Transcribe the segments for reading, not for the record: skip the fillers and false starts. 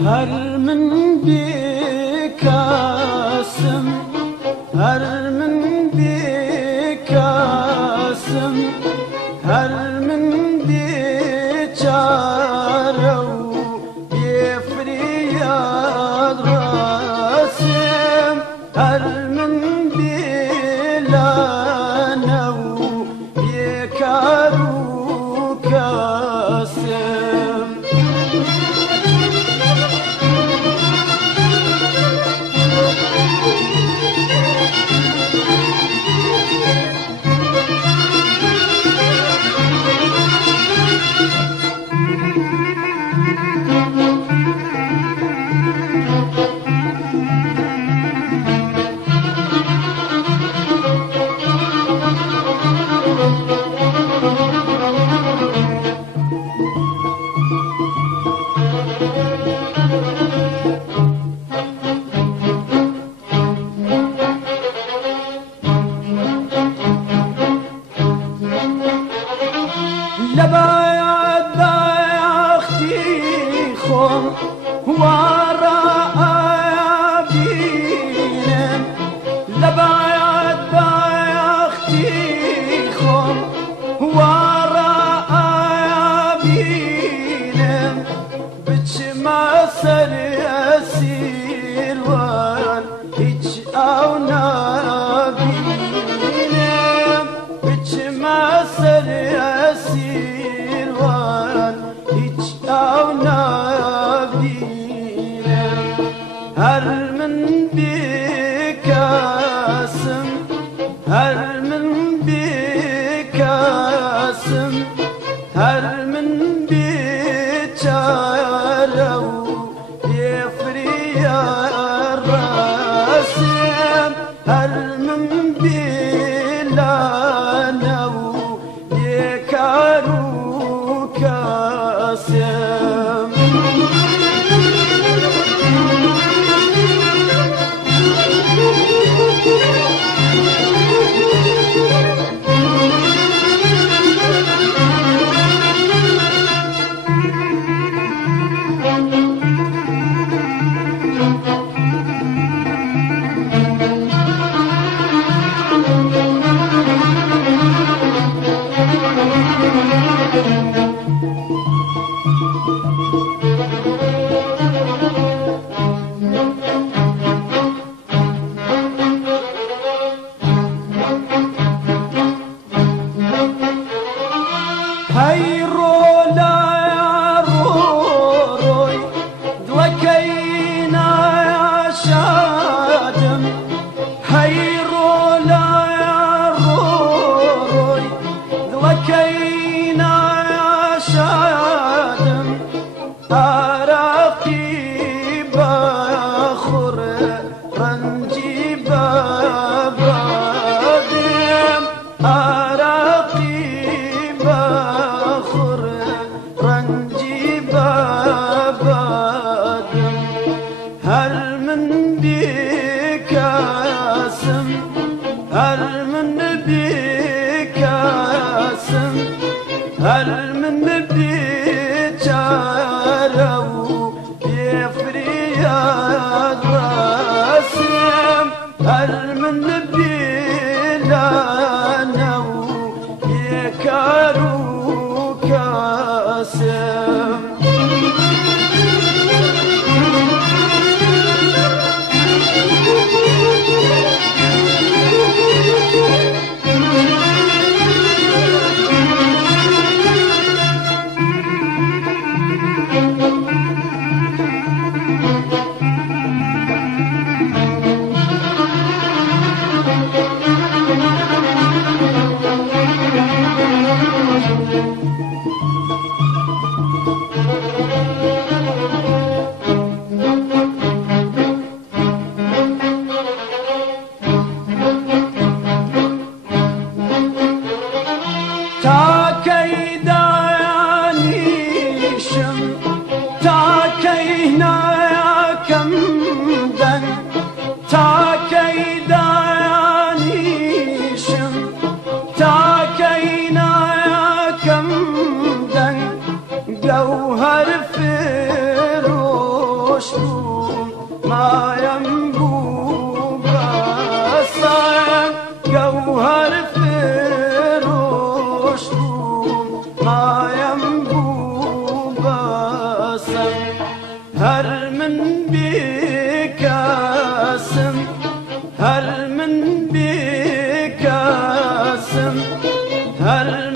هر من بكاسم هر من بكاسم هر من بچارو بفرياد راسم هر من بلانو بكارو كاسم لبايات باختي خم وراء بينم لبايات باختي خم وراء بينم بتشما سر أسير وان هيج أو نبينم بتشما سر أسير وان هيج أو نبينم هر من بكاسم هر من بكاسم هر من بچارو بفرياد راسم هر من بلانو بكارو كاسم هاي رولا يا روي دلكينا يا شادم هاي رولا يا روي دلكينا يا شادم أراقي باخر رنجي بابادم أراقي باخر رنجي بابادم هل من بكاسم هل من بكاسم هل من بچارو بفرياد راسم هل من بلانو بكارو كاسم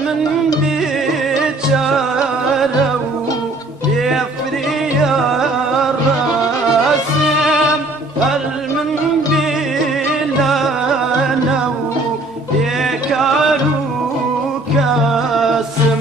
من بيجاره يفري الراسم هل من بيلانه يكارو كاسم